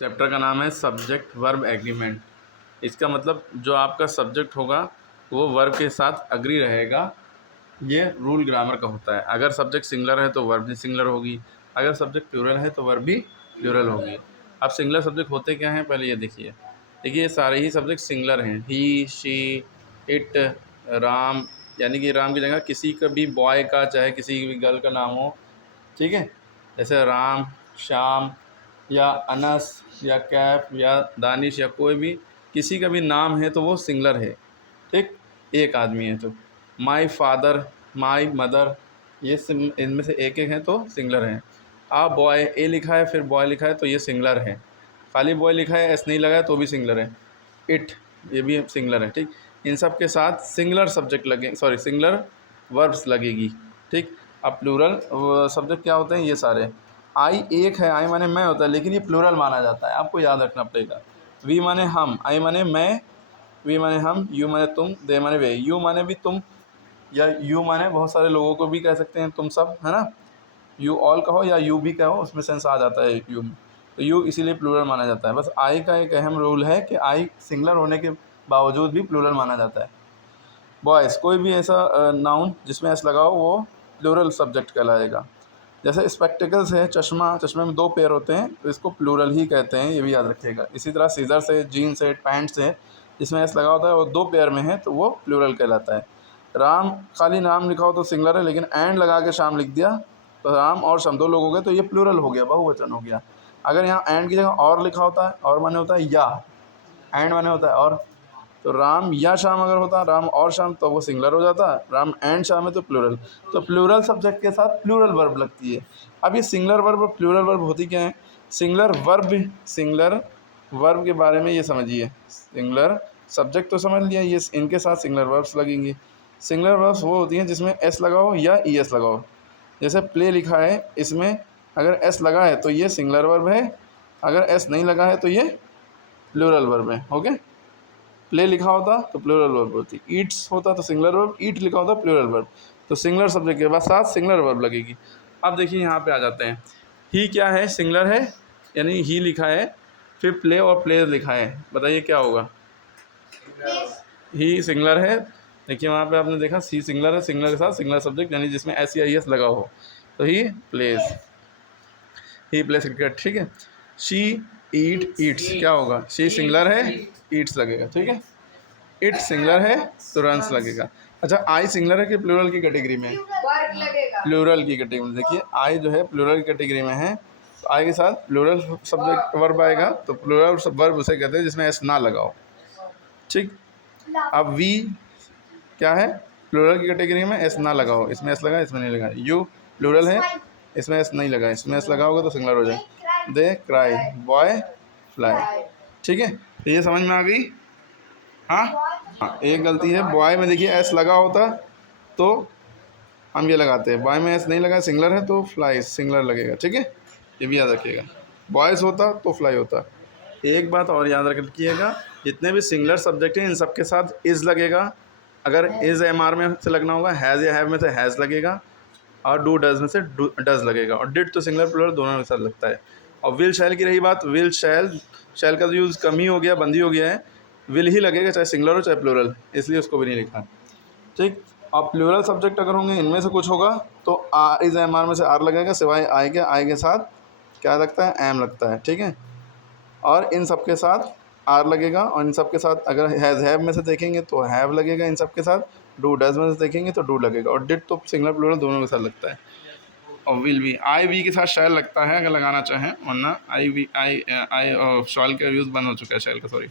Chapter का नाम है सब्जेक्ट वर्ब एग्रीमेंट। इसका मतलब जो आपका सब्जेक्ट होगा वो वर्ब के साथ अग्री रहेगा, ये रूल ग्रामर का होता है। अगर सब्जेक्ट सिंगुलर है तो वर्ब भी सिंगुलर होगी, अगर सब्जेक्ट प्लूरल है तो वर्ब भी प्लूरल होगी। अब सिंगुलर सब्जेक्ट होते क्या हैं पहले ये देखिए। देखिए ये सारे ही सब्जेक्ट सिंगुलर हैं, ही, शी, इट, राम, यानी कि राम की जगह किसी का भी बॉय का चाहे किसी भी गर्ल का नाम हो, ठीक है। जैसे राम, श्याम या अनस या कैफ या दानिश या कोई भी किसी का भी नाम है तो वो सिंगुलर है, ठीक। एक आदमी है तो माई फादर, माई मदर, ये इनमें से एक एक हैं तो सिंगुलर हैं। आ बॉय, ए लिखा है फिर बॉय लिखा है तो ये सिंगुलर है। खाली बॉय लिखा है, एस नहीं लगा है तो भी सिंगुलर है। इट, ये भी सिंगुलर है, ठीक। इन सब के साथ सिंगुलर सब्जेक्ट लगे, सॉरी सिंगुलर वर्ब्स लगेगी, ठीक। अब प्लूरल सब्जेक्ट क्या होते हैं ये सारे। आई एक है, आई माने मैं होता है, लेकिन ये प्लूरल माना जाता है, आपको याद रखना पड़ेगा। वी माने हम, आई माने मैं, वी माने हम, यू माने तुम, दे माने वे। यू माने भी तुम, या यू माने बहुत सारे लोगों को भी कह सकते हैं तुम सब, है ना। यू ऑल कहो या यू भी कहो, उसमें सेंस आ जाता है यू में, तो यू इसीलिए प्लूरल माना जाता है। बस आई का एक अहम रूल है कि आई सिंगुलर होने के बावजूद भी प्लूरल माना जाता है। बॉयज़, कोई भी ऐसा नाउन जिसमें एस लगा हो वो प्लूरल सब्जेक्ट कहलाएगा। जैसे स्पेक्टिकल्स है, चश्मा, चश्मे में दो पेयर होते हैं तो इसको प्लूरल ही कहते हैं, ये भी याद रखिएगा। इसी तरह सीजर्स है, जीन्स है, पैंट्स है, जिसमें एस लगा होता है वो दो पेयर में है तो वो प्लूरल कहलाता है। राम, खाली नाम लिखा हो तो सिंगुलर है, लेकिन एंड लगा के शाम लिख दिया तो राम और शाम दो लोग हो गए तो ये प्लूरल हो गया, बहुवचन हो गया। अगर यहाँ एंड की जगह और लिखा होता है, और माने होता है या, एंड माने होता है और, तो राम या शाम अगर होता, राम और शाम, तो वो सिंगुलर हो जाता। राम एंड शाम है तो प्लूरल। तो प्लूरल सब्जेक्ट के साथ प्लूरल वर्ब लगती है। अब ये सिंगुलर वर्ब और प्लूरल वर्ब होती क्या है। सिंगुलर वर्ब के बारे में ये समझिए। सिंगुलर सब्जेक्ट तो समझ लिया, ये इनके साथ सिंगुलर वर्ब्स लगेंगे। सिंगुलर वर्ब्स वो होती हैं जिसमें एस लगा हो या ई एस लगा हो। जैसे प्ले लिखा है, इसमें अगर एस लगा है तो ये सिंगुलर वर्ब है, अगर एस नहीं लगा है तो ये प्लूरल वर्ब है। ओके, प्ले लिखा होता तो प्लूरल वर्ब होती, ईट्स होता तो सिंगुलर वर्ब, ईट लिखा होता प्लूरल वर्ब। तो सिंगुलर सब्जेक्ट के बाद साथ सिंगुलर वर्ब लगेगी। अब देखिए यहाँ पे आ जाते हैं। ही क्या है, सिंगुलर है, यानी ही लिखा है, फिर प्ले और प्लेज लिखा है, बताइए क्या होगा। ही सिंगुलर है, देखिए वहाँ पे आपने देखा सी सिंगुलर है, सिंगुलर के साथ सिंगुलर सब्जेक्ट यानी जिसमें एस या ई एस लगा हो, तो ही प्लेज क्रिकेट, ठीक है। शी ईट ईट्स क्या होगा, शी सिंगुलर है, ईट्स लगेगा, ठीक है। इट सिंगुलर है तो रन्स लगेगा। अच्छा, आई सिंगुलर है कि प्लूरल की कैटेगरी में है, प्लूरल की कैटेगरी में। देखिए आई जो है प्लूरल की कैटेगरी में है, तो आई के साथ प्लूरल सब्जेक्ट वर्ब आएगा, तो प्लूरल वर्ब उसे कहते हैं जिसमें एस ना लगाओ, ठीक। अब वी क्या है, प्लूरल की कैटेगरी में एस ना लगाओ, इसमें एस लगा, इसमें नहीं लगा। यू प्लूरल है, इसमें एस नहीं लगा, इसमें एस लगा होगा तो सिंगुलर हो जाए। दे क्राई, बॉय फ्लाई, ठीक है। तो ये समझ में आ गई। हाँ, एक गलती है, बॉय में देखिए एस लगा होता तो हम ये लगाते हैं, बॉय में एस नहीं लगा, सिंगुलर है तो फ्लाई सिंगुलर लगेगा, ठीक है। ये भी याद रखिएगा, बॉयज़ होता तो फ्लाई होता। एक बात और याद रखिएगा, जितने भी सिंगुलर सब्जेक्ट हैं इन सब के साथ इज़ लगेगा। अगर इज़ एम आर में से लगना होगा, हैज़ या हैव में से हैज़ लगेगा, और डू डज में से डज लगेगा, और डिड तो सिंगुलर प्लूरल दोनों के साथ लगता है। और विल शैल की रही बात, विल शैल का यूज़ कम ही हो गया, बंद ही हो गया है, विल ही लगेगा चाहे सिंगुलर हो चाहे प्लूरल, इसलिए उसको भी नहीं लिखा, ठीक। अब प्लूरल सब्जेक्ट अगर होंगे इनमें से कुछ होगा तो आर इज़ एम आर में से आर लगेगा, सिवाय आई के साथ क्या लगता है, एम लगता है, ठीक है। और इन सब के साथ आर लगेगा, और इन सब के साथ अगर हैज़ हैव में से देखेंगे तो हैव लगेगा, इन सब के साथ डू डज में से देखेंगे तो डू लगेगा, और डिड तो सिंगुलर प्लूरल दोनों के साथ लगता है। और विल भी, आई वी के साथ शैल लगता है अगर लगाना चाहें, वरना आई वी आई शैल का यूज़ बंद हो चुका है, शैल का, सॉरी।